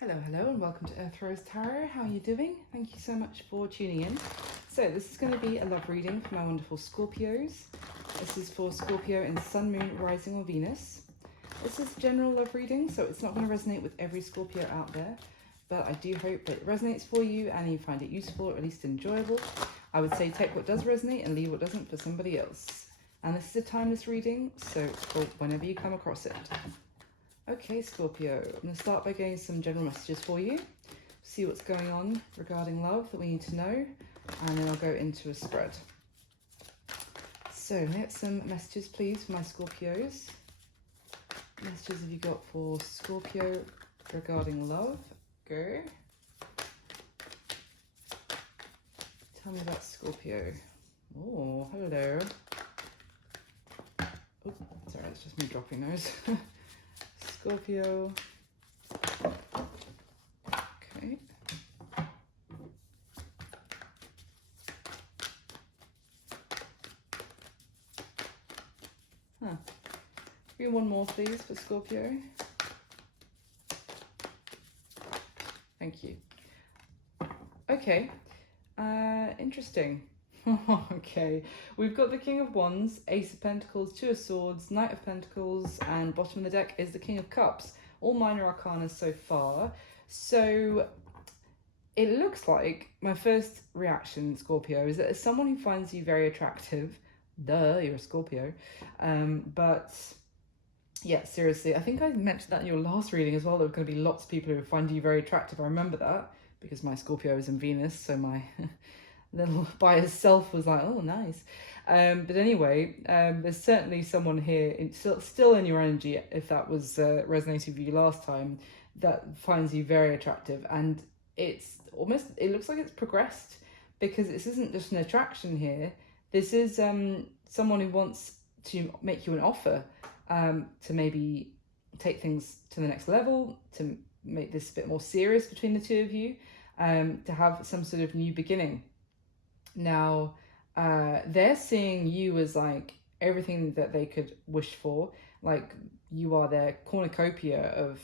Hello, and welcome to Earth Rose Tarot. How are you doing? Thank you so much for tuning in. So this is going to be a love reading for my wonderful Scorpios. This is for Scorpio in Sun, Moon, Rising or Venus. This is general love reading, so it's not going to resonate with every Scorpio out there, but I do hope that it resonates for you and you find it useful or at least enjoyable. I would say take what does resonate and leave what doesn't for somebody else. And this is a timeless reading, so it's for whenever you come across it. Okay, Scorpio, I'm going to start by getting some general messages for you, see what's going on regarding love that we need to know, and then I'll go into a spread. So, get some messages, please, for my Scorpios. Messages have you got for Scorpio regarding love? Go. Tell me about Scorpio. Oh, hello. Oh, sorry, it's just me dropping those. Scorpio. Okay. Give me one more, please, for Scorpio. Thank you. Okay. Interesting. Okay, we've got the King of Wands, Ace of Pentacles, Two of Swords, Knight of Pentacles, and bottom of the deck is the King of Cups. All minor arcana so far. So it looks like my first reaction, Scorpio, is that as someone who finds you very attractive, duh, you're a Scorpio, but yeah, seriously, I think I mentioned that in your last reading as well. There were going to be lots of people who find you very attractive. I remember that because my Scorpio is in Venus, so my little biased self was like, oh, nice. But anyway, there's certainly someone here, still in your energy, if that was resonating with you last time, that finds you very attractive. And it's almost, it looks like it's progressed, because this isn't just an attraction here. This is someone who wants to make you an offer, to maybe take things to the next level, to make this a bit more serious between the two of you, to have some sort of new beginning. Now, they're seeing you as like everything that they could wish for. Like, you are their cornucopia of,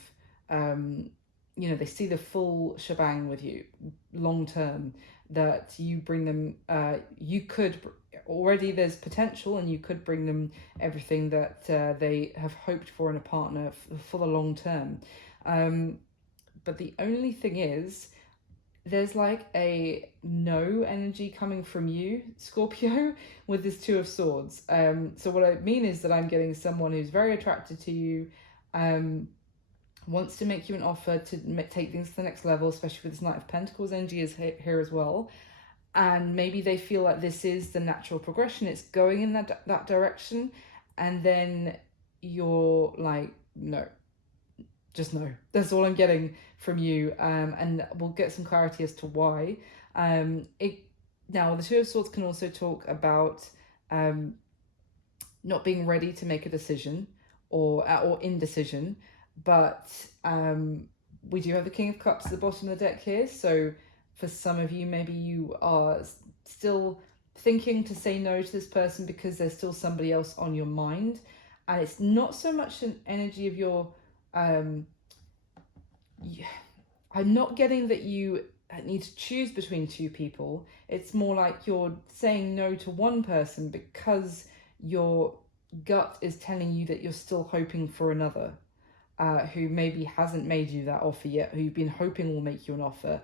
you know, they see the full shebang with you long term, that you bring them, you could, already there's potential and you could bring them everything that they have hoped for in a partner for the long term. But the only thing is, there's like a no energy coming from you, Scorpio, with this Two of Swords. So what I mean is that I'm getting someone who's very attracted to you, wants to make you an offer to take things to the next level, especially with this Knight of Pentacles energy is here as well. And maybe they feel like this is the natural progression, it's going in that direction, and then you're like, no. Just no. That's all I'm getting from you, and we'll get some clarity as to why. Now, the Two of Swords can also talk about not being ready to make a decision or indecision, but we do have the King of Cups at the bottom of the deck here. So for some of you, maybe you are still thinking to say no to this person because there's still somebody else on your mind, and it's not so much an energy of your I'm not getting that you need to choose between two people. It's more like you're saying no to one person because your gut is telling you that you're still hoping for another, who maybe hasn't made you that offer yet, who you've been hoping will make you an offer.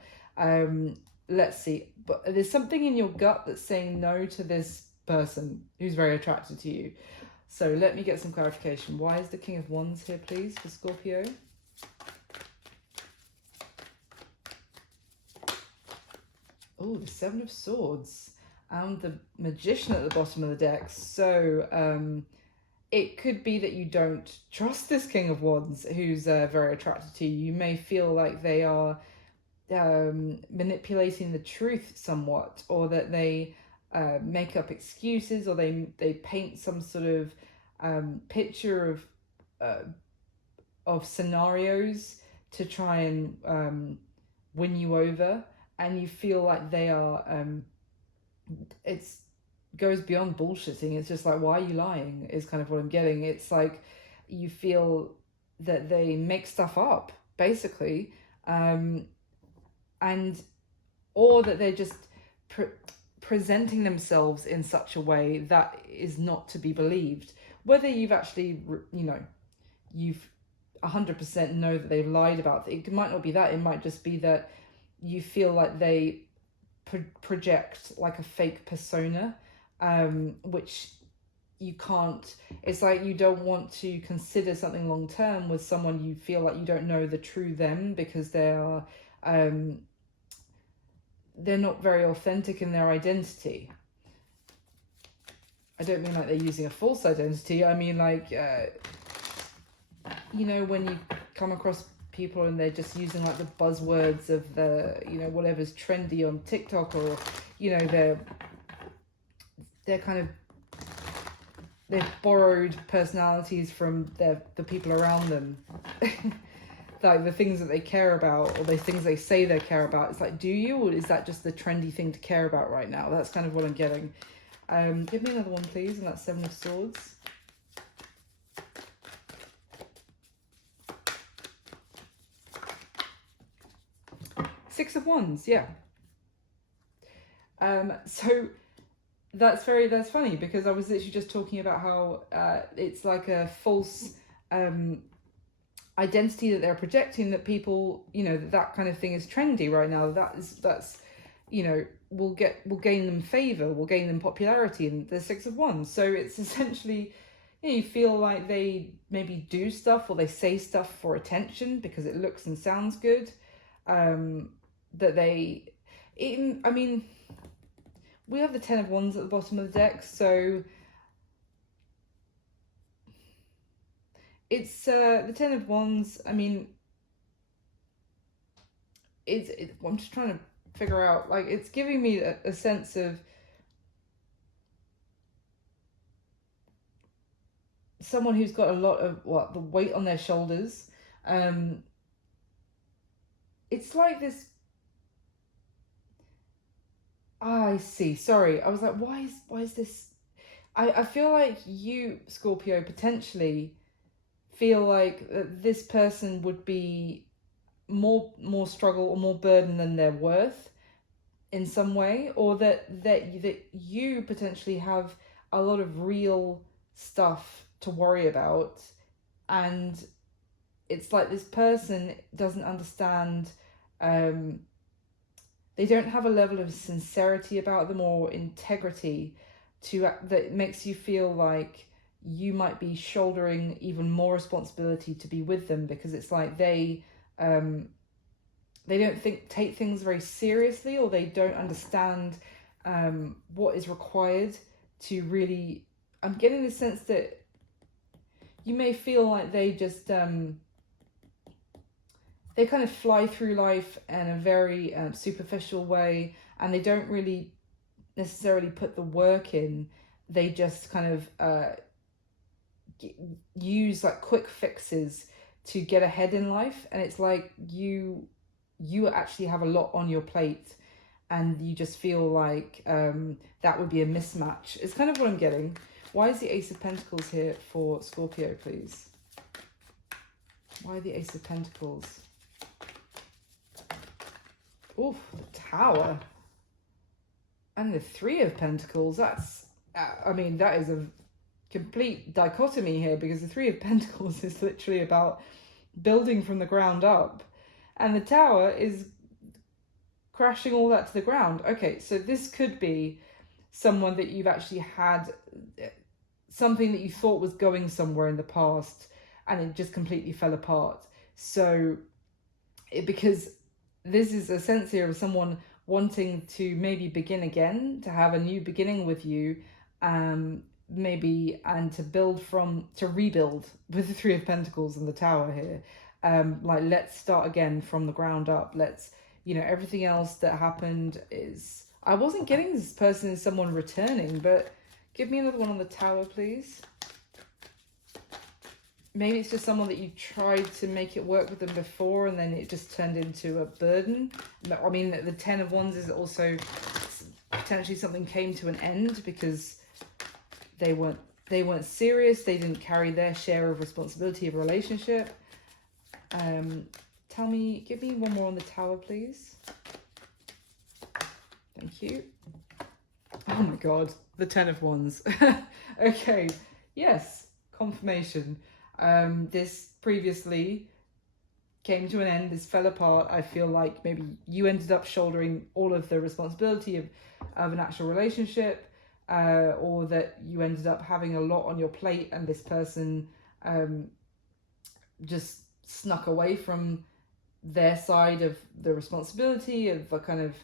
Let's see, but there's something in your gut that's saying no to this person who's very attracted to you. So let me get some clarification. Why is the King of Wands here, please, for Scorpio? Oh, the Seven of Swords and the Magician at the bottom of the deck. So it could be that you don't trust this King of Wands who's very attracted to you. You may feel like they are manipulating the truth somewhat, or that they make up excuses, or they paint some sort of picture of scenarios to try and win you over, and you feel like they are it's goes beyond bullshitting. It's just like, why are you lying is kind of what I'm getting. It's like you feel that they make stuff up, basically, and or that they're just presenting themselves in such a way that is not to be believed. Whether you've actually, you know, you've 100% know that they've lied about it. It might not be that. It might just be that you feel like they project like a fake persona, which you can't. It's like you don't want to consider something long term with someone you feel like you don't know the true them, because they are they're not very authentic in their identity. I don't mean like they're using a false identity. I mean like you know, when you come across people and they're just using like the buzzwords of the, you know, whatever's trendy on TikTok, or, you know, they're kind of, they've borrowed personalities from the people around them. Like the things that they care about, or the things they say they care about. It's like, do you, or is that just the trendy thing to care about right now? That's kind of what I'm getting. Give me another one, please, and that's Seven of Swords. Six of Wands, yeah. So that's funny, because I was literally just talking about how it's like a false identity that they're projecting, that people, you know, that kind of thing is trendy right now. That's you know, will gain them favor, will gain them popularity, and the Six of Wands. So it's essentially, you know, you feel like they maybe do stuff or they say stuff for attention because it looks and sounds good. That they, even, I mean, we have the Ten of Wands at the bottom of the deck, so it's the Ten of Wands. I mean, I'm just trying to figure out, like, it's giving me a sense of someone who's got a lot of the weight on their shoulders. It's like this. I see. Sorry, I was like, why is this? I feel like you, Scorpio, potentially feel like this person would be more struggle or more burden than they're worth in some way, or that you potentially have a lot of real stuff to worry about, and it's like this person doesn't understand. They don't have a level of sincerity about them or integrity that makes you feel like you might be shouldering even more responsibility to be with them, because it's like they don't take things very seriously, or they don't understand what is required to really. I'm getting the sense that you may feel like they just they kind of fly through life in a very superficial way, and they don't really necessarily put the work in. They just kind of use like quick fixes to get ahead in life, and it's like you actually have a lot on your plate, and you just feel like that would be a mismatch. It's kind of what I'm getting. Why is the Ace of Pentacles here for Scorpio, please? Why the Ace of Pentacles? Oof, the Tower. And the Three of Pentacles. That's, I mean, that is a complete dichotomy here, because the Three of Pentacles is literally about building from the ground up, and the Tower is crashing all that to the ground. Okay, so this could be someone that you've actually had something that you thought was going somewhere in the past, and it just completely fell apart. So because this is a sense here of someone wanting to maybe begin again, to have a new beginning with you, maybe, and to rebuild with the Three of Pentacles and the Tower here. Like, let's start again from the ground up. Let's, you know, everything else that happened is, I wasn't getting this person as someone returning, but give me another one on the Tower, please. Maybe it's just someone that you tried to make it work with them before, and then it just turned into a burden. I mean, the Ten of Wands is also potentially something came to an end because they weren't serious. They didn't carry their share of responsibility of a relationship. give me one more on the Tower, please. Thank you. Oh my God, the Ten of Wands. Okay, yes, confirmation. This previously came to an end, this fell apart. I feel like maybe you ended up shouldering all of the responsibility of an actual relationship, or that you ended up having a lot on your plate and this person just snuck away from their side of the responsibility of a kind of,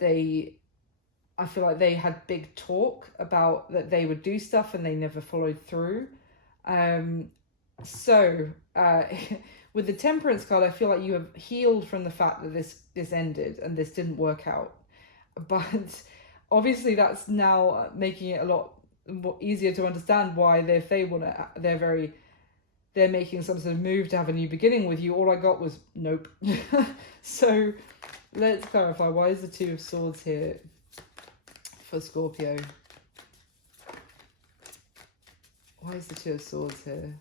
I feel like they had big talk about that they would do stuff and they never followed through. With the Temperance card, I feel like you have healed from the fact that this ended and this didn't work out. But obviously that's now making it a lot easier to understand why they're making some sort of move to have a new beginning with you. All I got was nope. So let's clarify, why is the Two of Swords here for Scorpio? Why is the Two of Swords here?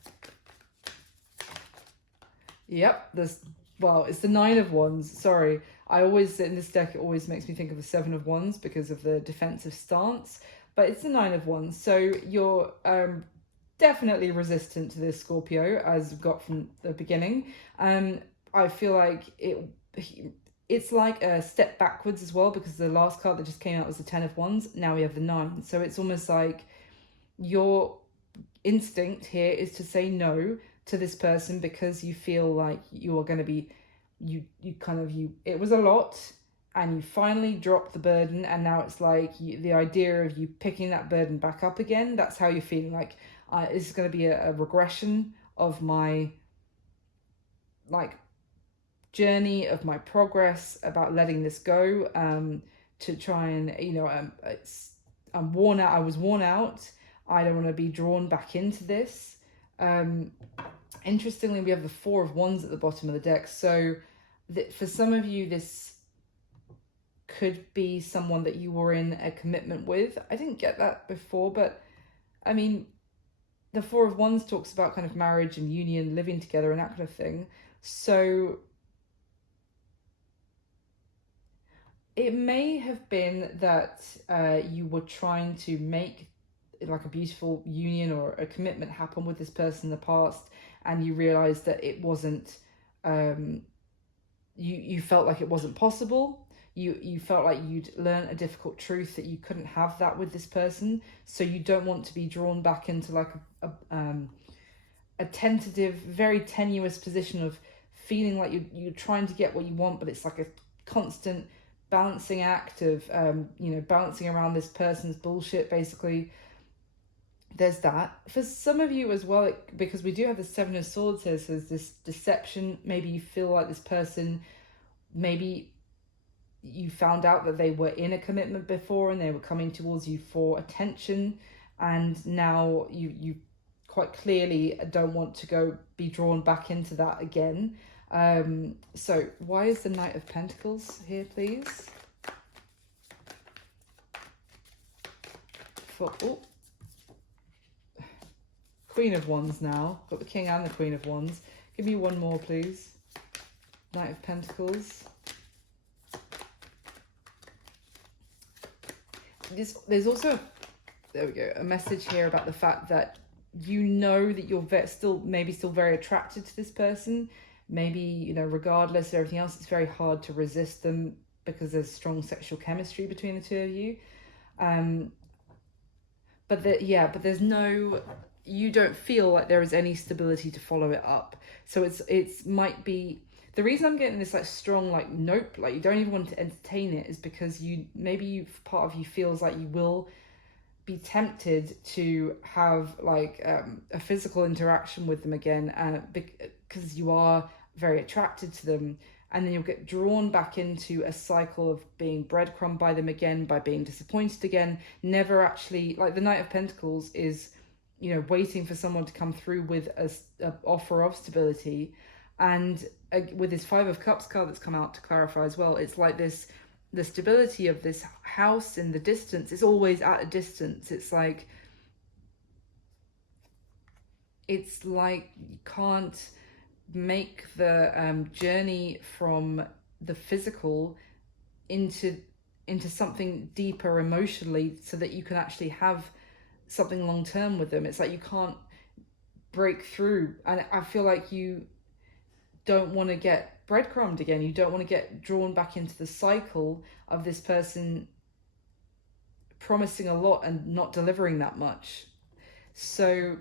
Yep, it's the Nine of Wands. Sorry, I always, in this deck, it always makes me think of the Seven of Wands because of the defensive stance. But it's the Nine of Wands. So you're definitely resistant to this, Scorpio, as we've got from the beginning. I feel like it's like a step backwards as well, because the last card that just came out was the Ten of Wands. Now we have the Nine. So it's almost like your instinct here is to say no to this person because you feel like you are going to be, it was a lot and you finally dropped the burden, and now it's like the idea of you picking that burden back up again, that's how you're feeling. Like, this is going to be a regression of my journey, of my progress about letting this go, to try and, I'm worn out. I was worn out. I don't want to be drawn back into this. Interestingly, we have the Four of Wands at the bottom of the deck. So for some of you, this could be someone that you were in a commitment with. I didn't get that before, but I mean, the Four of Wands talks about kind of marriage and union, living together and that kind of thing. So it may have been that you were trying to make like a beautiful union or a commitment happen with this person in the past, and you realized that it wasn't, you felt like it wasn't possible. You felt like you'd learned a difficult truth that you couldn't have that with this person. So you don't want to be drawn back into like a tentative, very tenuous position of feeling like you're trying to get what you want, but it's like a constant balancing act of, balancing around this person's bullshit, basically. There's that. For some of you as well, because we do have the Seven of Swords here, so there's this deception. Maybe you feel like this person, maybe you found out that they were in a commitment before and they were coming towards you for attention, and now you quite clearly don't want to be drawn back into that again. So why is the Knight of Pentacles here, please? Queen of Wands now. Got the King and the Queen of Wands. Give me one more, please. Knight of Pentacles. There's also, there we go, a message here about the fact that you know that you're still very attracted to this person. Maybe, regardless of everything else, it's very hard to resist them because there's strong sexual chemistry between the two of you. But there's no, you don't feel like there is any stability to follow it up. So it's might be, the reason I'm getting this strong nope, you don't even want to entertain it, is because part of you feels like you will be tempted to have a physical interaction with them again, because you are very attracted to them, and then you'll get drawn back into a cycle of being breadcrumbed by them again, by being disappointed again, never actually, the Knight of Pentacles is, waiting for someone to come through with a offer of stability. And with this Five of Cups card that's come out to clarify as well, it's like this, the stability of this house in the distance is always at a distance. It's like you can't, make the journey from the physical into something deeper emotionally, so that you can actually have something long term with them. It's like you can't break through, and I feel like you don't want to get breadcrumbed again. You don't want to get drawn back into the cycle of this person promising a lot and not delivering that much. So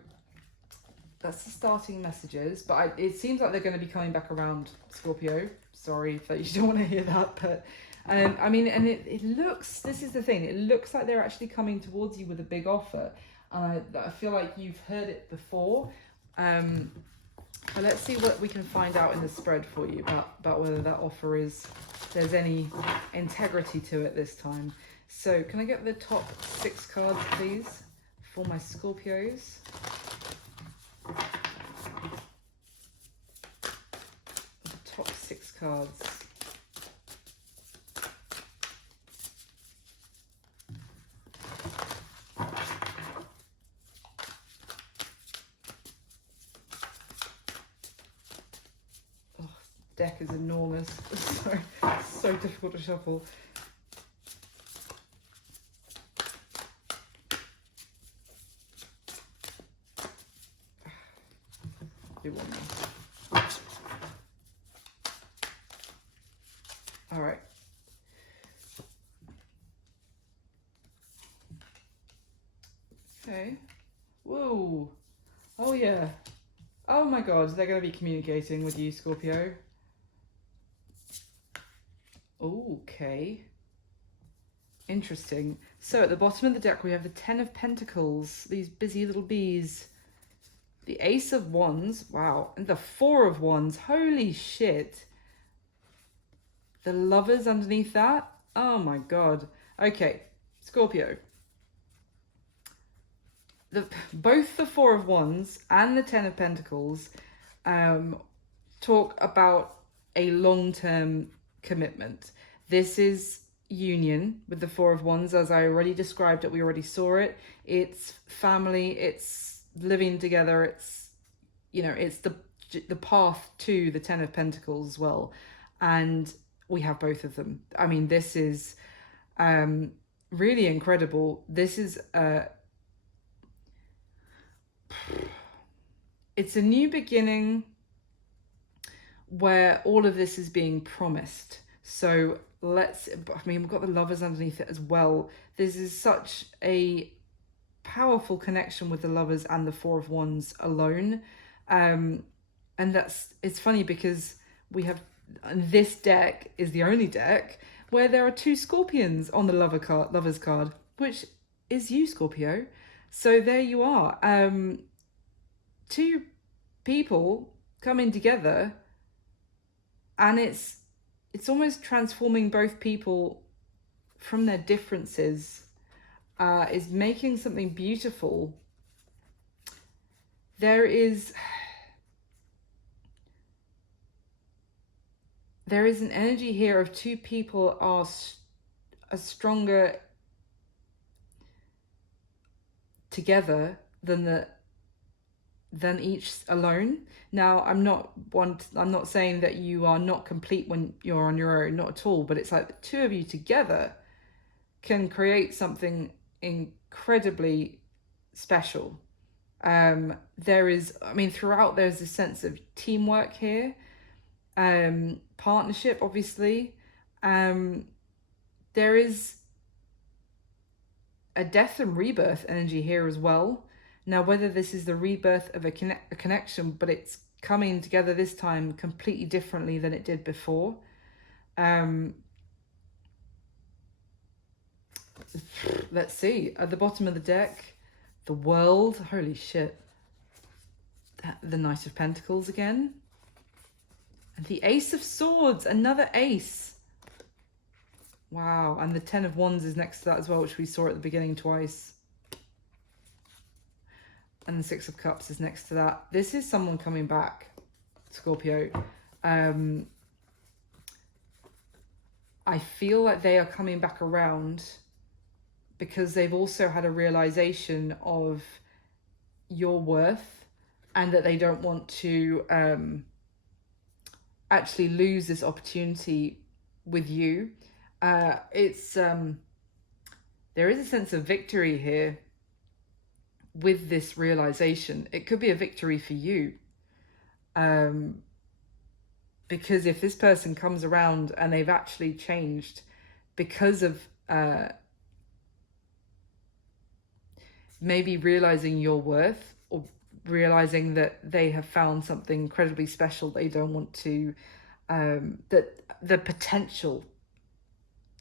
that's the starting messages, but it seems like they're going to be coming back around, Scorpio. Sorry if you don't want to hear that, but I mean, and it looks, this is the thing, it looks like they're actually coming towards you with a big offer. I feel like you've heard it before. But let's see what we can find out in the spread for you about whether that offer there's any integrity to it this time. So can I get the top 6 cards, please, for my Scorpios? The top 6 cards. Deck is enormous. So difficult to shuffle. Do one more. All right. Okay. Whoa. Oh yeah. Oh my God, they're going to be communicating with you, Scorpio. Okay. Interesting. So at the bottom of the deck, we have the Ten of Pentacles, these busy little bees. The Ace of Wands, wow. And the Four of Wands, holy shit. The Lovers underneath that, oh my God. Okay, Scorpio. Both the Four of Wands and the Ten of Pentacles talk about a long-term commitment. This is union with the Four of Wands, as I already described it. We already saw it. It's family, it's living together, it's, you know, it's the path to the Ten of Pentacles as well. And we have both of them. I mean, this is really incredible. This is it's a new beginning where all of this is being promised. So we've got the Lovers underneath it as well. This is such a powerful connection with the Lovers and the Four of Wands alone. And it's funny because we have, this deck is the only deck where there are 2 Scorpions on the Lovers card, which is you, Scorpio. So there you are. 2 people coming together, and it's almost transforming both people from their differences, is making something beautiful. There is an energy here of 2 people are stronger together than each alone. Now, I'm not saying that you are not complete when you're on your own, not at all, but it's like the 2 of you together can create something incredibly special. There is, I mean, throughout there's a sense of teamwork here, partnership, obviously. There is a death and rebirth energy here as well. Now, whether this is the rebirth of a connection, but it's coming together this time completely differently than it did before. Let's see. At the bottom of the deck, the World. Holy shit. The Knight of Pentacles again. And the Ace of Swords. Another ace. Wow. And the Ten of Wands is next to that as well, which we saw at the beginning twice. And the Six of Cups is next to that. This is someone coming back, Scorpio. I feel like they are coming back around because they've also had a realization of your worth, and that they don't want to actually lose this opportunity with you. It's there is a sense of victory here with this realization. It could be a victory for you. Because if this person comes around and they've actually changed because of maybe realizing your worth, or realizing that they have found something incredibly special they don't want to, that the potential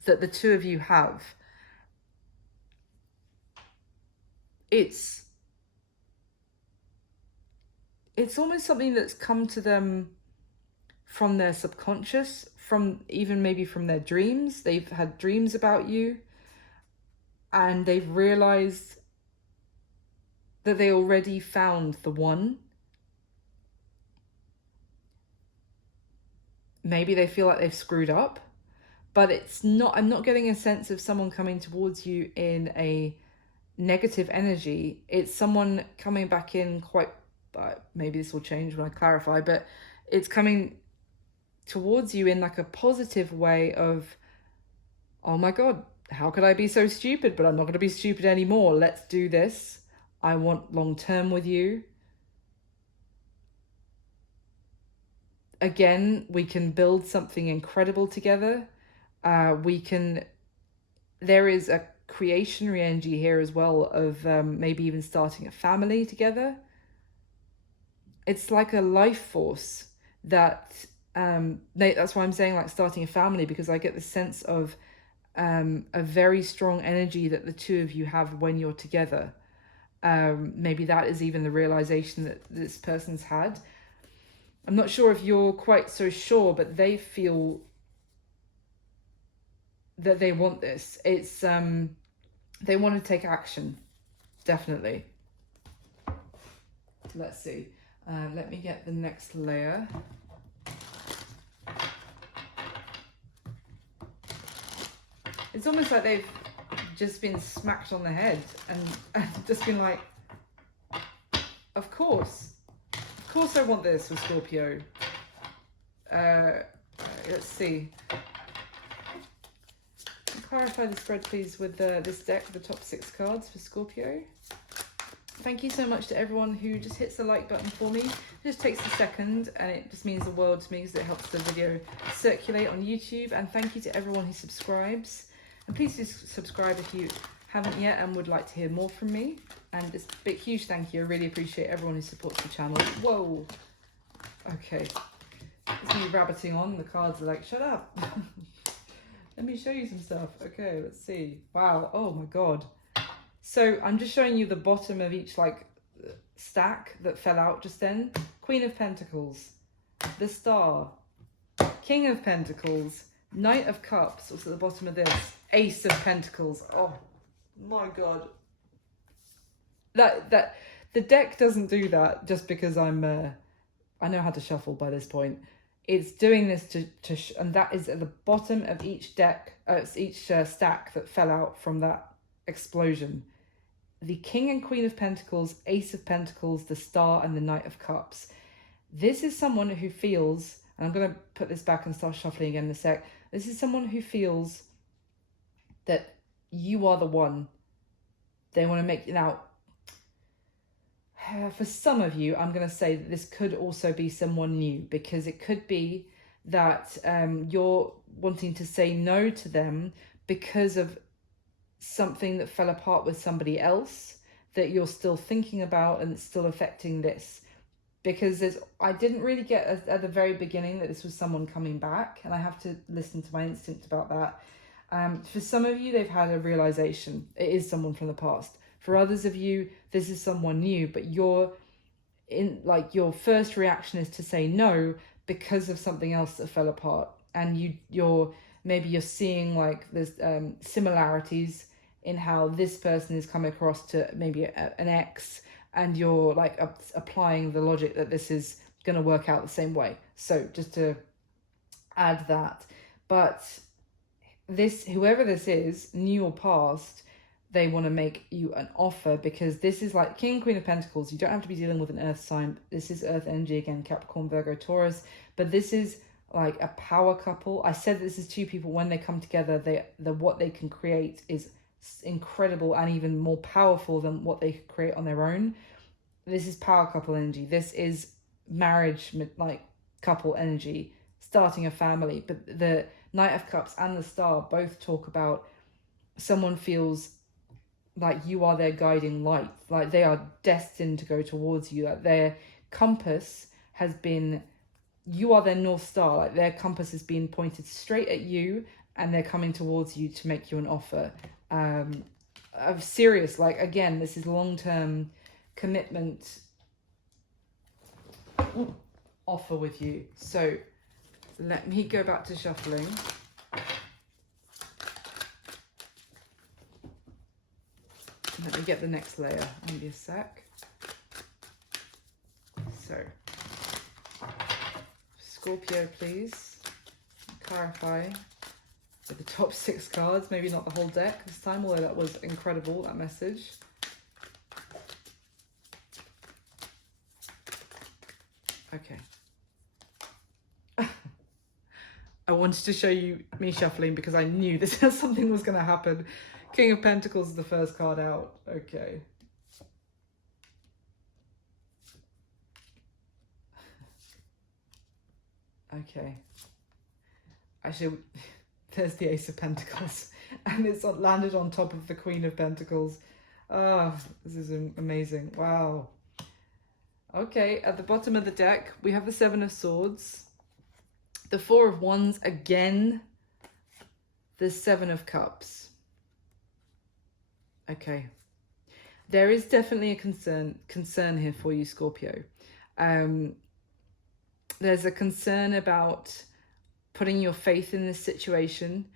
that the two of you have, it's almost something that's come to them from their subconscious, from even maybe from their dreams. They've had dreams about you and they've realized that they already found the one. Maybe they feel like they've screwed up, but it's not, I'm not getting a sense of someone coming towards you in a negative energy. It's someone coming back in quite, maybe this will change when I clarify, but it's coming towards you in like a positive way of, oh my God, how could I be so stupid? But I'm not going to be stupid anymore. Let's do this. I want long term with you. Again, we can build something incredible together. There is a creationary energy here as well of maybe even starting a family together. It's like a life force that, that's why I'm saying like starting a family, because I get the sense of a very strong energy that the two of you have when you're together. Maybe that is even the realization that this person's had. I'm not sure if you're quite so sure, but they feel that they want this. It's they want to take action, definitely. Let's see. Let me get the next layer. It's almost like they've just been smacked on the head and just been like, of course I want this with Scorpio. Let's see. Clarify the spread, please, with this deck, the top 6 cards for Scorpio. Thank you so much to everyone who just hits the like button for me. It just takes a second and it just means the world to me because it helps the video circulate on YouTube. And thank you to everyone who subscribes. And please do subscribe if you haven't yet and would like to hear more from me. And just a big huge thank you. I really appreciate everyone who supports the channel. Whoa. Okay. It's me rabbiting on. The cards are like, shut up. Let me show you some stuff. Okay, let's see. Wow. Oh my God. So I'm just showing you the bottom of each like stack that fell out just then. Queen of Pentacles, the Star, King of Pentacles, Knight of Cups, what's at the bottom of this? Ace of Pentacles. Oh my God. That the deck doesn't do that just because I know how to shuffle by this point. It's doing this and that is at the bottom of each deck, each stack that fell out from that explosion. The King and Queen of Pentacles, Ace of Pentacles, the Star, and the Knight of Cups. This is someone who feels, and I'm going to put this back and start shuffling again in a sec. This is someone who feels that you are the one. They want to make, now, for some of you, I'm going to say that this could also be someone new, because it could be that you're wanting to say no to them because of something that fell apart with somebody else that you're still thinking about and it's still affecting this. Because I didn't really get at the very beginning that this was someone coming back, and I have to listen to my instinct about that. For some of you, they've had a realization. It is someone from the past. For others of you, this is someone new, but your first reaction is to say no because of something else that fell apart. And maybe you're seeing like there's similarities in how this person is coming across to maybe an ex, and you're like applying the logic that this is going to work out the same way. So just to add that. But whoever this is, new or past, they want to make you an offer, because this is like King and Queen of Pentacles. You don't have to be dealing with an earth sign. This is earth energy again, Capricorn, Virgo, Taurus. But this is like a power couple. I said this is two people, when they come together, what they can create is incredible and even more powerful than what they could create on their own. This is power couple energy. This is marriage, like couple energy, starting a family. But the Knight of Cups and the Star both talk about someone feels like you are their guiding light, like they are destined to go towards you, like their compass has been, you are their North Star, like their compass has been pointed straight at you and they're coming towards you to make you an offer of serious, like, again, this is long-term commitment offer with you. So let me go back to shuffling. Let me get the next layer. Maybe a sec. So, Scorpio, please clarify with the top 6 cards. Maybe not the whole deck this time, although that was incredible, that message. Okay. I wanted to show you me shuffling because I knew this something was going to happen. King of Pentacles is the first card out. Okay. Okay. Actually, there's the Ace of Pentacles. And it's landed on top of the Queen of Pentacles. Ah, oh, this is amazing. Wow. Okay, at the bottom of the deck, we have the Seven of Swords. The Four of Wands again. The Seven of Cups. Okay, there is definitely a concern here for you, Scorpio. There's a concern about putting your faith in this situation,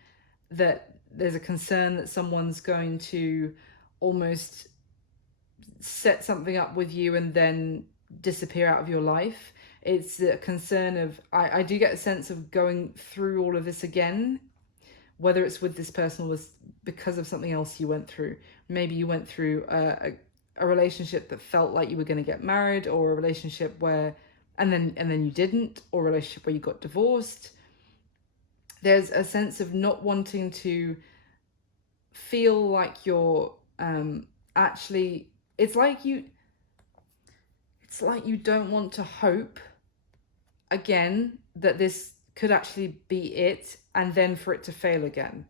that there's a concern that someone's going to almost set something up with you and then disappear out of your life. It's a concern of, I do get a sense of going through all of this again, whether it's with this person or was because of something else you went through. Maybe you went through a relationship that felt like you were going to get married, or a relationship where, and then you didn't, or a relationship where you got divorced. There's a sense of not wanting to feel like you're actually, it's like you don't want to hope again that this could actually be it, and then for it to fail again.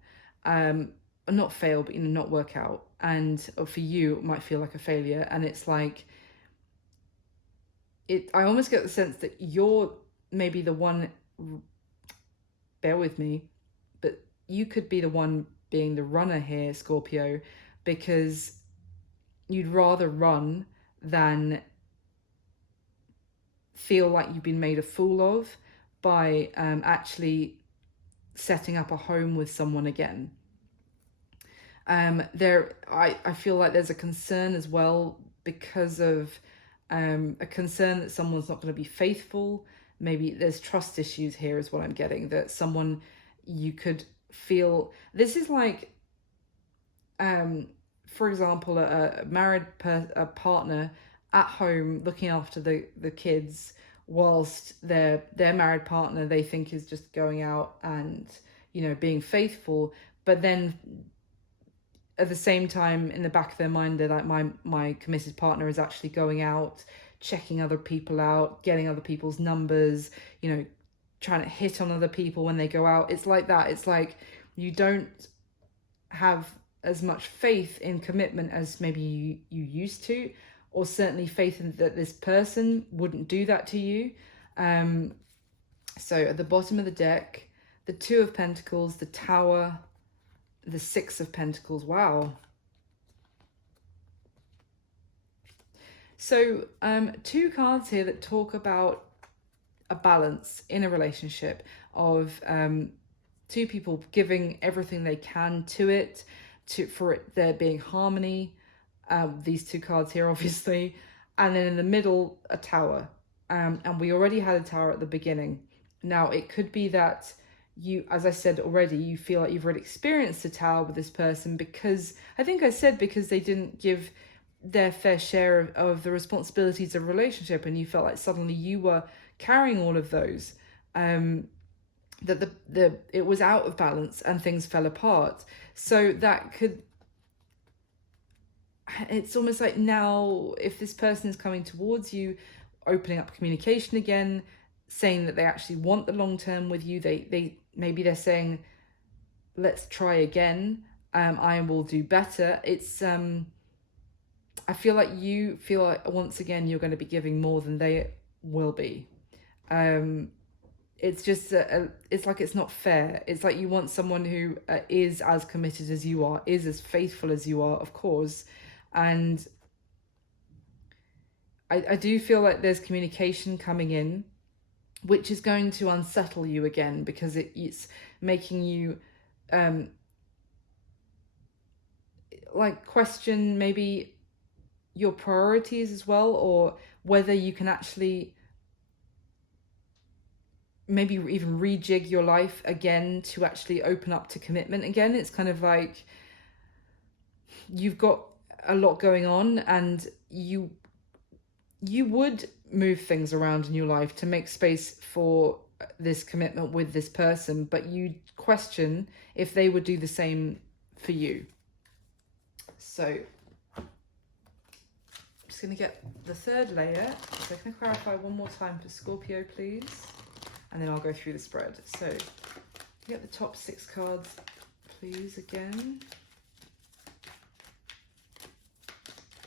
Not fail, but not work out. And for you, it might feel like a failure. And it's like, I almost get the sense that you're maybe the one, bear with me, but you could be the one being the runner here, Scorpio, because you'd rather run than feel like you've been made a fool of by actually setting up a home with someone again. I feel like there's a concern as well because of a concern that someone's not going to be faithful. Maybe there's trust issues here is what I'm getting, that someone you could feel, this is like, for example, a married partner at home looking after the kids, whilst their married partner they think is just going out and, you know, being faithful, but then at the same time in the back of their mind they're like, my committed partner is actually going out, checking other people out, getting other people's numbers, you know, trying to hit on other people when they go out. It's like that. It's like you don't have as much faith in commitment as maybe you used to, or certainly faith in that this person wouldn't do that to you. So at the bottom of the deck, the Two of Pentacles, the Tower, the Six of Pentacles. Wow. So 2 cards here that talk about a balance in a relationship of 2 people giving everything they can to it, for it there being harmony. These 2 cards here, obviously, and then in the middle, a Tower. And we already had a Tower at the beginning. Now, it could be that you, as I said already, you feel like you've already experienced a Tower with this person because, I think I said, because they didn't give their fair share of the responsibilities of a relationship, and you felt like suddenly you were carrying all of those. that it was out of balance and things fell apart. So that could, it's almost like now if this person is coming towards you, opening up communication again, saying that they actually want the long term with you, they maybe they're saying, let's try again, I will do better. It's I feel like you feel like once again you're going to be giving more than they will be. It's just it's like it's not fair. It's like you want someone who is as committed as you are, is as faithful as you are, of course. And I do feel like there's communication coming in, which is going to unsettle you again, because it's making you like question maybe your priorities as well, or whether you can actually maybe even rejig your life again to actually open up to commitment again. It's kind of like you've got a lot going on, and you would move things around in your life to make space for this commitment with this person, but you question if they would do the same for you. So I'm just going to get the third layer. So can I clarify one more time for Scorpio, please? And then I'll go through the spread. So get the top 6 cards, please, again.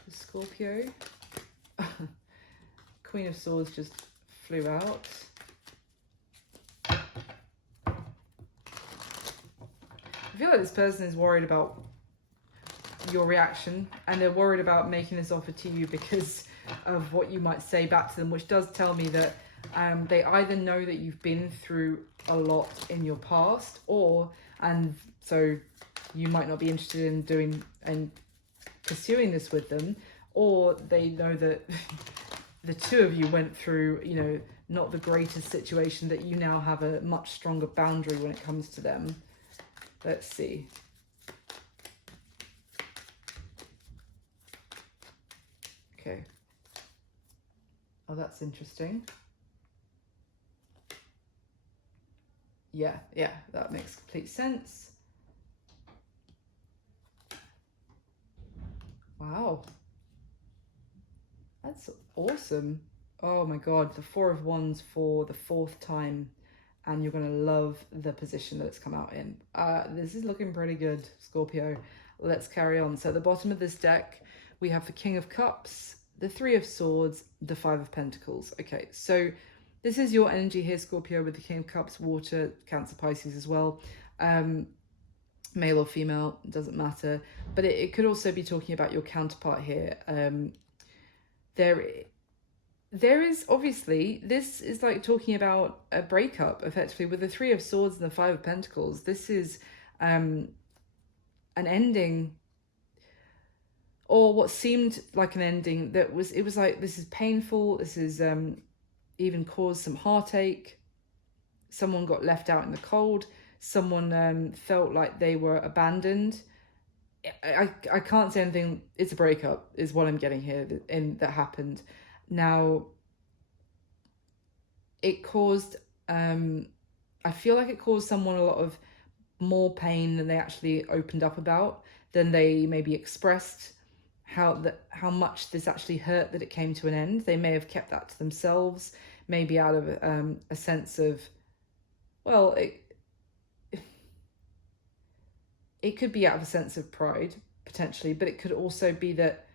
For Scorpio. Queen of Swords just flew out. I feel like this person is worried about your reaction, and they're worried about making this offer to you because of what you might say back to them, which does tell me that they either know that you've been through a lot in your past, and so you might not be interested in doing and pursuing this with them, or they know that the two of you went through, you know, not the greatest situation, that you now have a much stronger boundary when it comes to them. Let's see. Okay. Oh, that's interesting. Yeah, that makes complete sense. Wow. That's awesome. Oh my God, the 4 of Wands for the 4th time, and you're going to love the position that it's come out in. This is looking pretty good, Scorpio. Let's carry on. So at the bottom of this deck, we have the King of Cups, the 3 of Swords, the 5 of Pentacles. Okay, so this is your energy here, Scorpio, with the King of Cups, water, Cancer, Pisces as well. Male or female, doesn't matter. But it could also be talking about your counterpart here. There is obviously, this is like talking about a breakup, effectively, with the 3 of Swords and the 5 of Pentacles. This is an ending, or what seemed like an ending that was, it was like, this is painful, this is even caused some heartache. Someone got left out in the cold. Someone felt like they were abandoned. I can't say anything. It's a breakup is what I'm getting here, that happened. Now, it caused, I feel like it caused someone a lot of more pain than they actually opened up about, than they maybe expressed how much this actually hurt that it came to an end. They may have kept that to themselves, maybe out of a sense of, well, it could be out of a sense of pride, potentially, but it could also be that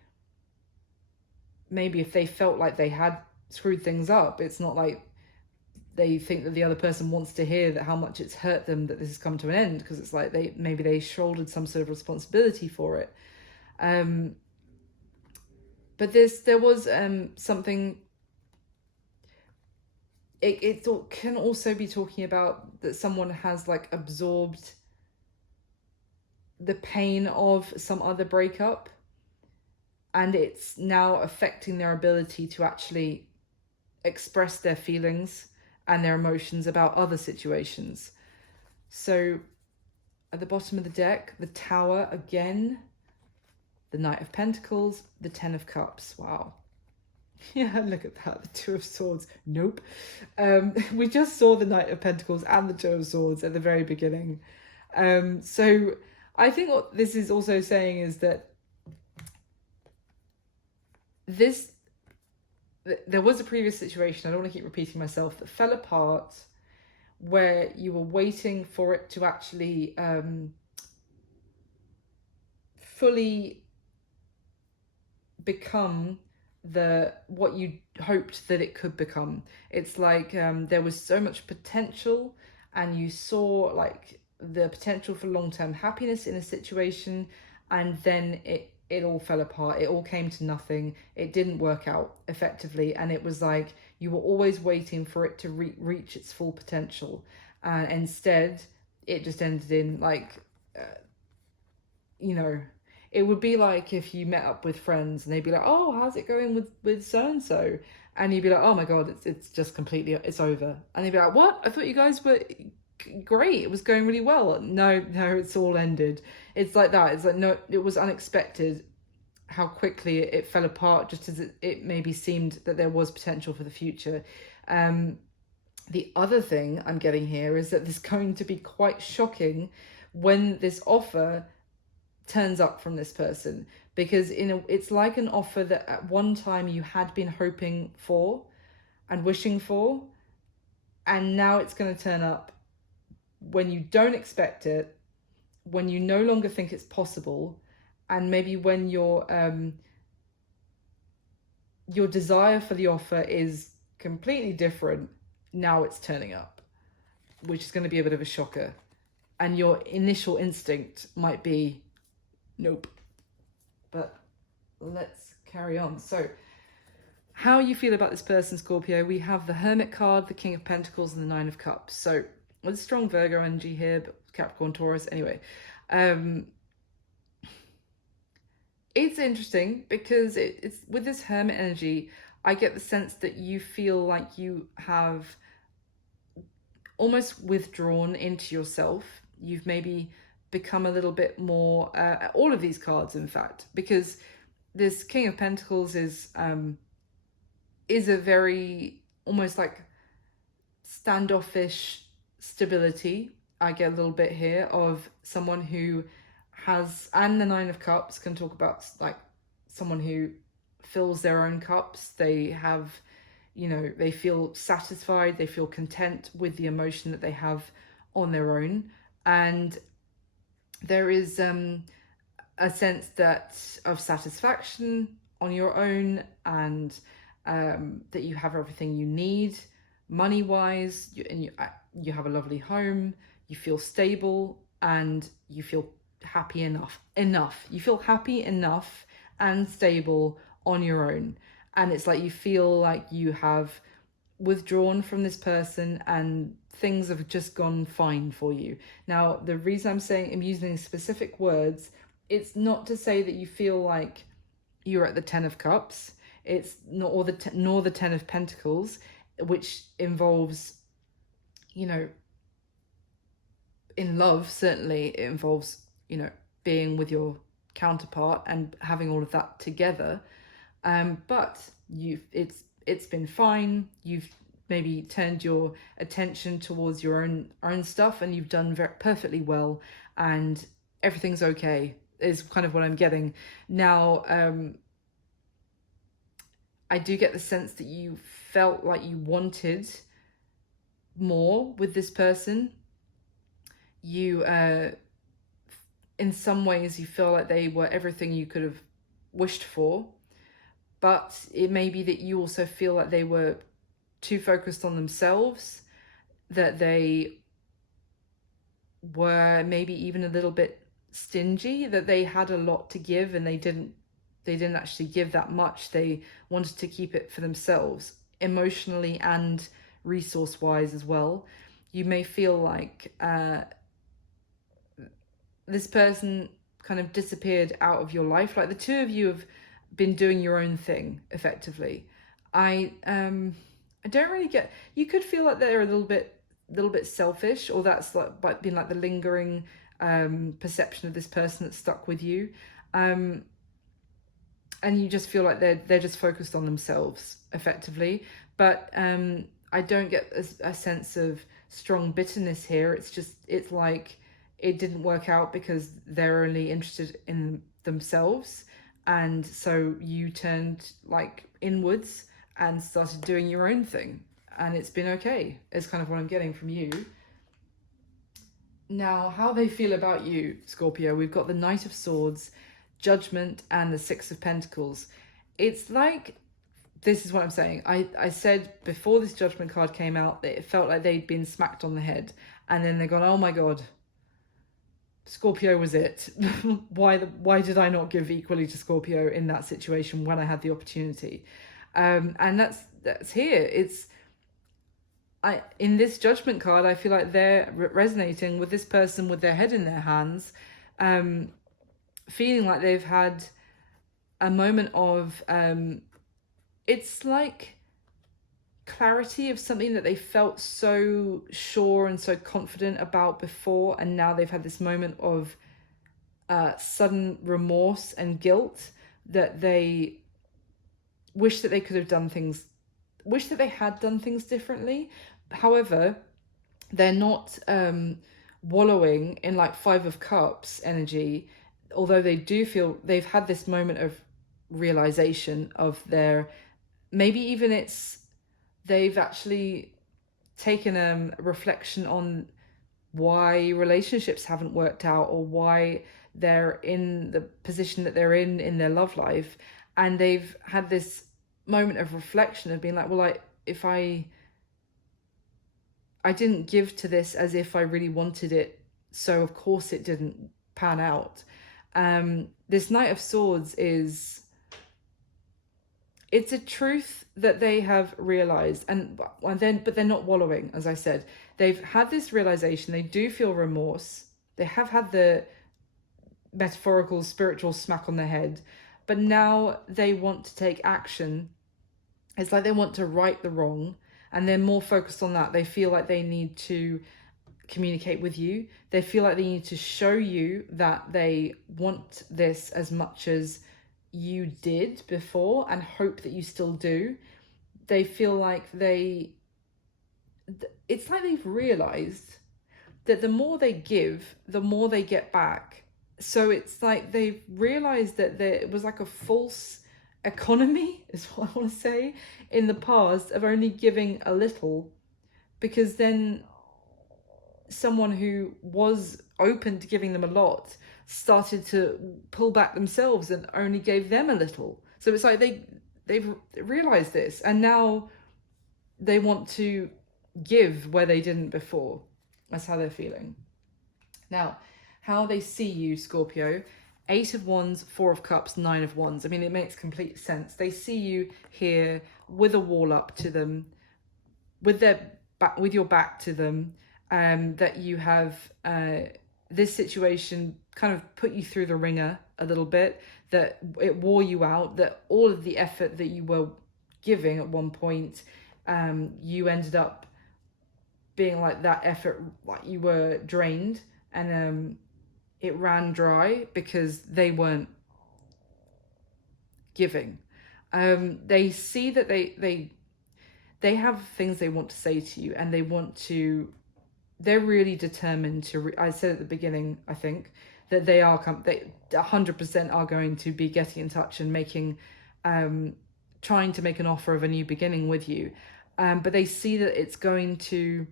maybe if they felt like they had screwed things up, it's not like they think that the other person wants to hear that how much it's hurt them that this has come to an end, because it's like maybe they shouldered some sort of responsibility for it. But there was something. It can also be talking about that someone has like absorbed the pain of some other breakup, and it's now affecting their ability to actually express their feelings and their emotions about other situations. So at the bottom of the deck, the Tower again, the Knight of Pentacles, the Ten of Cups. Wow. Yeah, look at that, the Two of Swords. Nope. We just saw the Knight of Pentacles and the Two of Swords at the very beginning. So I think what this is also saying is that there was a previous situation, I don't want to keep repeating myself, that fell apart where you were waiting for it to actually fully become what you hoped that it could become. It's like there was so much potential, and you saw like the potential for long-term happiness in a situation, and then it all fell apart. It all came to nothing. It didn't work out effectively, and it was like you were always waiting for it to reach its full potential, and instead it just ended in like you know, it would be like if you met up with friends and they'd be like, oh, how's it going with so-and-so? And you'd be like, oh my God, it's just completely, it's over. And they'd be like, what? I thought you guys were great. It was going really well. No, it's all ended. It's like that. It's like, no, it was unexpected how quickly it fell apart, just as it maybe seemed that there was potential for the future. The other thing I'm getting here is that there's going to be quite shocking when this offer turns up from this person, because it's like an offer that at one time you had been hoping for and wishing for, and now it's going to turn up when you don't expect it, when you no longer think it's possible, and maybe when your desire for the offer is completely different. Now it's turning up, which is going to be a bit of a shocker, and your initial instinct might be nope. But let's carry on. So how you feel about this person, Scorpio? We have the Hermit card, the King of Pentacles, and the Nine of Cups. So with strong Virgo energy here, but Capricorn, Taurus. Anyway, it's interesting because it's with this Hermit energy, I get the sense that you feel like you have almost withdrawn into yourself. You've maybe become a little bit more all of these cards, in fact, because this King of Pentacles is a very almost like standoffish stability. I get a little bit here of someone who has, and the Nine of Cups can talk about like someone who fills their own cups. They have, they feel satisfied, they feel content with the emotion that they have on their own, and there is a sense of satisfaction on your own, and that you have everything you need money-wise, you have a lovely home, you feel stable, and you feel happy enough. You feel happy enough and stable on your own. And it's like you feel like you have withdrawn from this person and things have just gone fine for you. Now, the reason I'm using specific words, it's not to say that you feel like you're at the Ten of Cups. It's not, nor the Ten of Pentacles, which involves, in love, certainly it involves, being with your counterpart and having all of that together. But it's been fine. You've maybe turned your attention towards your own stuff, and you've done perfectly well, and everything's okay, is kind of what I'm getting. Now, I do get the sense that you felt like you wanted more with this person. You, in some ways, you feel like they were everything you could have wished for, but it may be that you also feel like they were too focused on themselves, that they were maybe even a little bit stingy, that they had a lot to give and they didn't actually give that much. They wanted to keep it for themselves, emotionally and resource wise as well. You may feel like this person kind of disappeared out of your life, like the two of you have been doing your own thing effectively. I don't really get, you could feel like they're a little bit selfish, or that's like been like the lingering perception of this person that's stuck with you. and you just feel like they're just focused on themselves effectively. But I don't get a sense of strong bitterness here. It's like it didn't work out because they're only interested in themselves, and so you turned like inwards and started doing your own thing, and it's been okay, is kind of what I'm getting from you. Now, how they feel about you, Scorpio, we've got the Knight of Swords, Judgment, and the Six of Pentacles. It's like, this is what I'm saying. I said before this Judgment card came out that it felt like they'd been smacked on the head, and then they're gone, oh my God, Scorpio was it. Why did I not give equally to Scorpio in that situation when I had the opportunity? And that's here. In this Judgment card, I feel like they're resonating with this person with their head in their hands, feeling like they've had a moment of, it's like clarity of something that they felt so sure and so confident about before, and now they've had this moment of sudden remorse and guilt that they wish that they could have done things, wish that they had done things differently. However, they're not wallowing in like Five of Cups energy, although they do feel they've had this moment of realization of their, maybe even they've actually taken a reflection on why relationships haven't worked out, or why they're in the position that they're in their love life. And they've had this moment of reflection of being like, well, if I didn't give to this as if I really wanted it, so of course it didn't pan out. This Knight of Swords it's a truth that they have realized, but they're not wallowing. As I said, they've had this realization. They do feel remorse. They have had the metaphorical, spiritual smack on the head, but now they want to take action. It's like they want to right the wrong, and they're more focused on that. They feel like they need to communicate with you. They feel like they need to show you that they want this as much as you did before, and hope that you still do. They feel like it's like they've realized that the more they give, the more they get back. So it's like they've realized that it was like a false economy, is what I want to say, in the past, of only giving a little, because then someone who was open to giving them a lot started to pull back themselves and only gave them a little. So it's like they've realized this, and now they want to give where they didn't before. That's how they're feeling. Now, how they see you, Scorpio: Eight of Wands, Four of Cups, Nine of Wands. I mean, it makes complete sense. They see you here with a wall up to them, with your back to them, that you have this situation kind of put you through the ringer a little bit, that it wore you out, that all of the effort that you were giving at one point, you ended up being like that effort, like you were drained, and it ran dry because they weren't giving. They see that they have things they want to say to you, and they're really determined to, I said at the beginning, I think, that they 100% are going to be getting in touch and making, trying to make an offer of a new beginning with you. But they see that it's going to,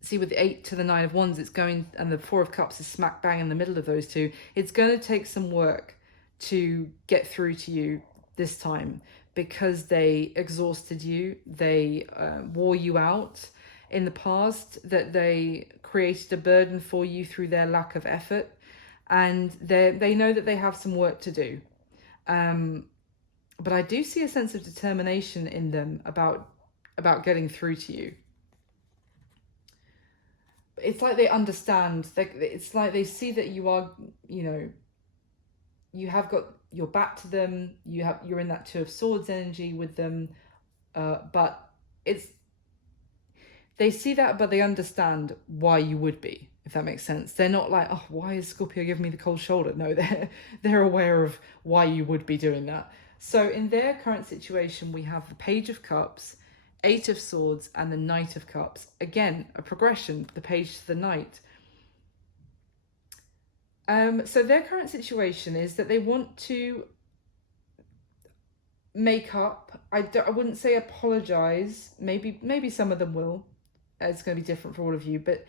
see with the 8 to the 9 of Wands, and the 4 of Cups is smack bang in the middle of those two. It's going to take some work to get through to you this time, because they exhausted you, they wore you out in the past, that they created a burden for you through their lack of effort, and they know that they have some work to do. But I do see a sense of determination in them about getting through to you. It's like they understand. It's like they see that you are, you have got your back to them. You're in that Two of Swords energy with them, but they see that, but they understand why you would be, if that makes sense. They're not like, oh, why is Scorpio giving me the cold shoulder? No, they're aware of why you would be doing that. So in their current situation, we have the Page of Cups, Eight of Swords, and the Knight of Cups. Again, a progression, the Page to the Knight. So their current situation is that they want to make up. I wouldn't say apologize. Maybe some of them will. It's going to be different for all of you, but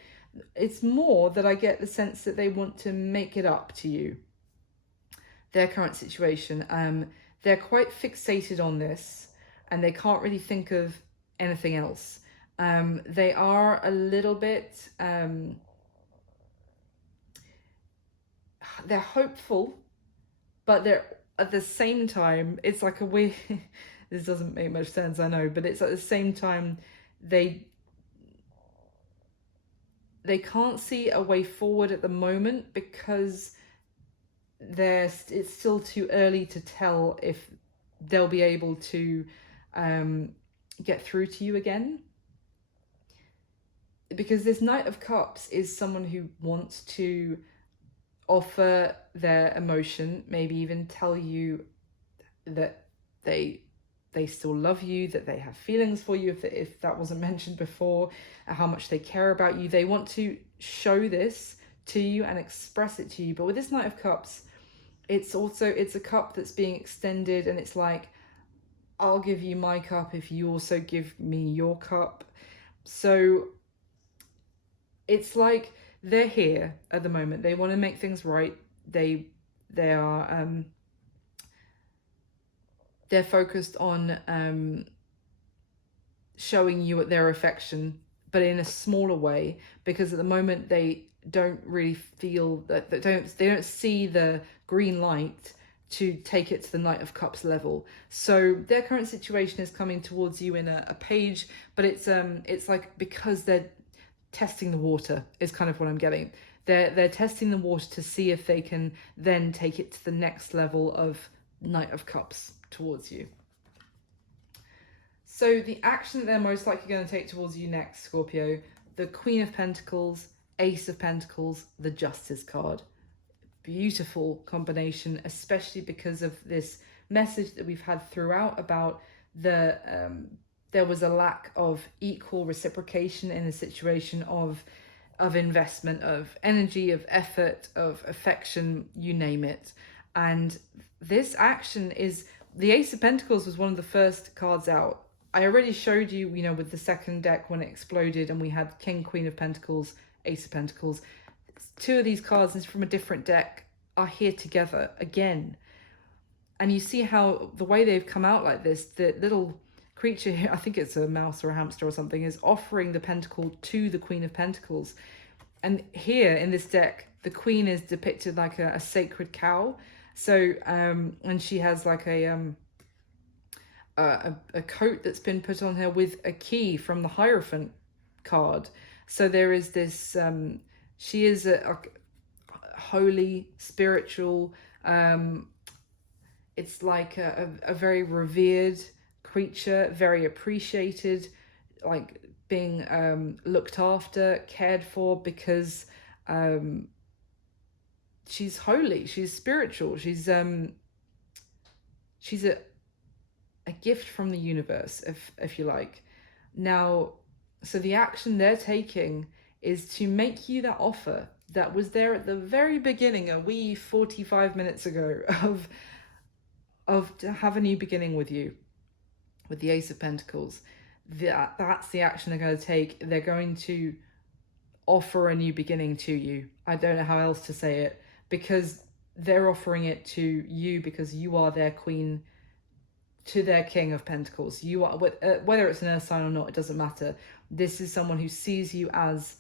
it's more that I get the sense that they want to make it up to you. Their current situation. They're quite fixated on this, and they can't really think of anything else. They are a little bit. They're hopeful, but they're at the same time, it's like a weird. This doesn't make much sense, I know, but it's at the same time they can't see a way forward at the moment because it's still too early to tell if they'll be able to get through to you again. Because this Knight of Cups is someone who wants to offer their emotion, maybe even tell you that they still love you, that they have feelings for you, if that wasn't mentioned before, how much they care about you. They want to show this to you and express it to you. But with this Knight of Cups, it's a cup that's being extended, and it's like, I'll give you my cup if you also give me your cup. So it's like they're here at the moment. They want to make things right. They are they're focused on showing you their affection, but in a smaller way, because at the moment they don't really feel that they don't see the green light to take it to the Knight of Cups level. So their current situation is coming towards you in a page, but it's like, because they're testing the water is kind of what I'm getting. They're testing the water to see if they can then take it to the next level of Knight of Cups towards you. So the action that they're most likely going to take towards you next, Scorpio, the Queen of Pentacles, Ace of Pentacles, the Justice card. Beautiful combination, especially because of this message that we've had throughout about there was a lack of equal reciprocation in a situation of investment, of energy, of effort, of affection, you name it. And this action is, the Ace of Pentacles was one of the first cards out. I already showed you, with the second deck when it exploded and we had King, Queen of Pentacles, Ace of Pentacles. Two of these cards from a different deck are here together again. And you see how the way they've come out like this, the little creature here, I think it's a mouse or a hamster or something, is offering the pentacle to the Queen of Pentacles. And here in this deck, the Queen is depicted like a sacred cow. So, and she has like a coat that's been put on her with a key from the Hierophant card. So there is this, she is a holy, spiritual, it's like a very revered creature, very appreciated, like being looked after, cared for, because she's holy, she's spiritual, she's a gift from the universe, if you like. Now, so the action they're taking is to make you that offer that was there at the very beginning, a wee 45 minutes ago, of to have a new beginning with you, with the Ace of Pentacles. That's the action they're going to take. They're going to offer a new beginning to you. I don't know how else to say it, because they're offering it to you because you are their queen to their King of Pentacles. You are, whether it's an earth sign or not, it doesn't matter. This is someone who sees you as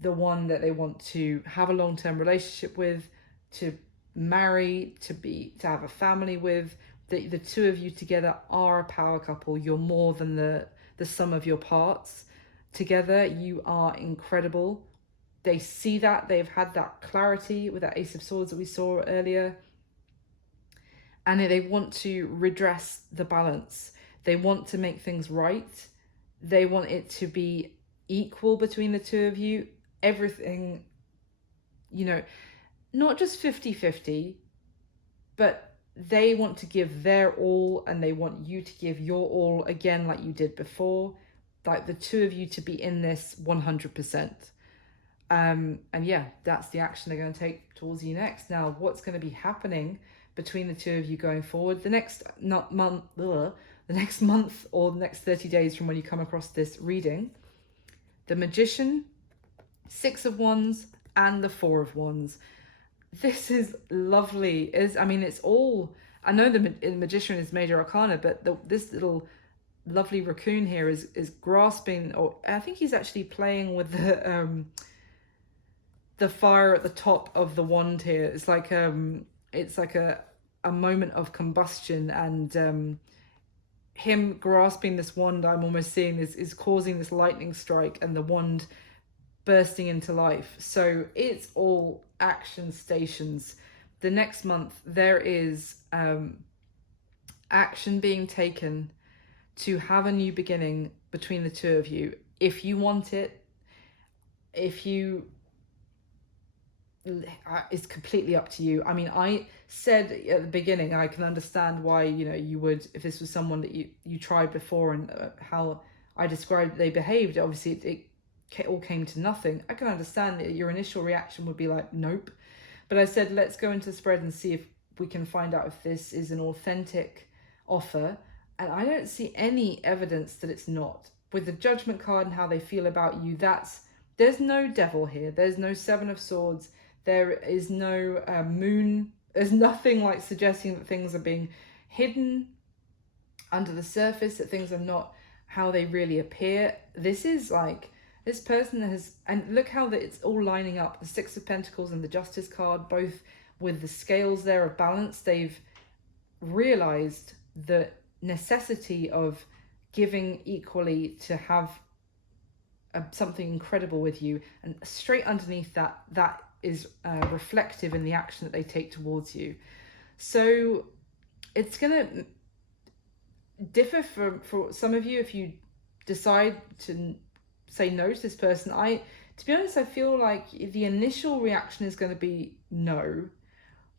the one that they want to have a long-term relationship with, to marry, to have a family with. The two of you together are a power couple. You're more than the sum of your parts. Together, you are incredible. They see that. They've had that clarity with that Ace of Swords that we saw earlier. And they want to redress the balance. They want to make things right. They want it to be equal between the two of you. everything, you know, not just 50-50, but they want to give their all and they want you to give your all again, like you did before. Like the two of you to be in this 100%. And yeah, that's the action they're going to take towards you next. Now, what's going to be happening between the two of you going forward the next month or the next 30 days from when you come across this reading? The Magician, Six of Wands, and the Four of Wands. This is lovely. It's all, I know the Magician is major arcana, but this little lovely raccoon here is grasping, or I think he's actually playing with the fire at the top of the wand here. It's like a moment of combustion, and him grasping this wand, I'm almost seeing this is causing this lightning strike and the wand bursting into life. So it's all action stations. The next month there is action being taken to have a new beginning between the two of you. If you want it, it's completely up to you. I mean, I said at the beginning, I can understand why, you would, if this was someone that you tried before, and how I described they behaved, obviously it all came to nothing. I can understand that your initial reaction would be like, nope. But I said, let's go into the spread and see if we can find out if this is an authentic offer. And I don't see any evidence that it's not. With the Judgment card and how they feel about you, there's no devil here. There's no Seven of Swords. There is no moon. There's nothing like suggesting that things are being hidden under the surface, that things are not how they really appear. This is like, this person has, and look how that it's all lining up. The Six of Pentacles and the Justice card, both with the scales there of balance. They've realized the necessity of giving equally to have something incredible with you. And straight underneath that is reflective in the action that they take towards you. So it's going to differ for some of you if you decide to say no to this person. To be honest, I feel like the initial reaction is going to be no,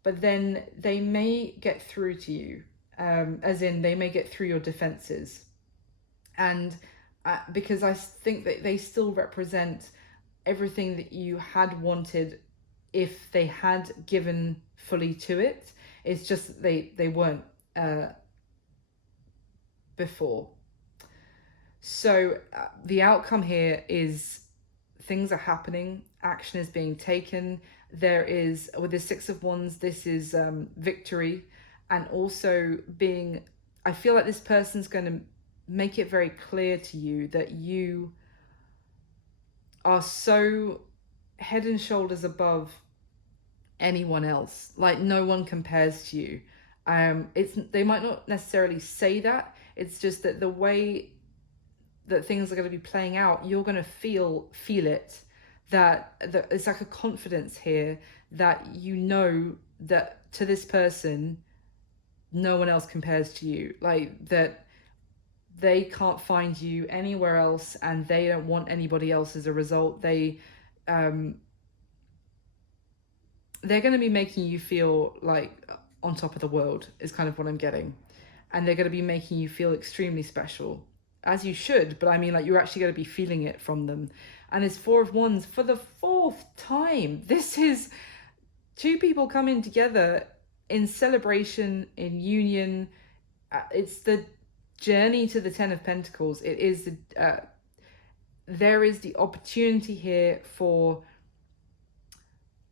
but then they may get through to you, as in they may get through your defenses. And because I think that they still represent everything that you had wanted if they had given fully to it. It's just that they weren't before. So the outcome here is things are happening, action is being taken. There is, with the Six of Wands, this is victory, and also I feel like this person's going to make it very clear to you that you are so head and shoulders above anyone else. Like, no one compares to you. They might not necessarily say that. It's just that the way that things are going to be playing out, you're going to feel it, that it's like a confidence here that you know that to this person no one else compares to you, like that they can't find you anywhere else, and they don't want anybody else as a result. They're going to be making you feel like on top of the world, is kind of what I'm getting. And they're going to be making you feel extremely special, as you should, but I mean, like, you're actually going to be feeling it from them. And it's Four of Wands for the fourth time. This is two people coming together in celebration, in union. It's the journey to the Ten of Pentacles. It is there is the opportunity here for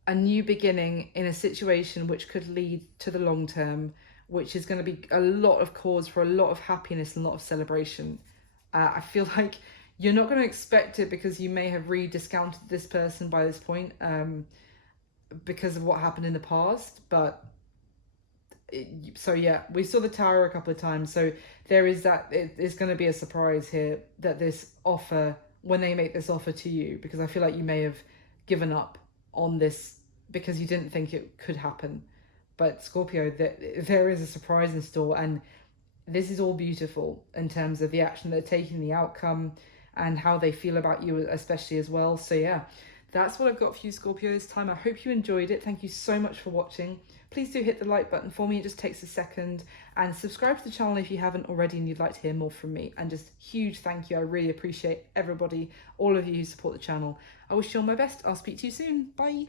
a new beginning in a situation which could lead to the long term, which is going to be a lot of cause for a lot of happiness and a lot of celebration. I feel like you're not going to expect it, because you may have discounted this person by this point because of what happened in the past. But so yeah, we saw the Tower a couple of times. So there is that. It's going to be a surprise here that this offer, when they make this offer to you, because I feel like you may have given up on this because you didn't think it could happen. But Scorpio, there is a surprise in store, and this is all beautiful in terms of the action they're taking, the outcome, and how they feel about you especially as well. So yeah, That's what I've got for you, Scorpio, this time. I hope you enjoyed it. Thank you so much for watching. Please do hit the like button for me. It just takes a second. And subscribe to the channel if you haven't already and you'd like to hear more from me. And just huge thank you. I really appreciate everybody, all of you who support the channel. I wish you all my best. I'll speak to you soon. Bye.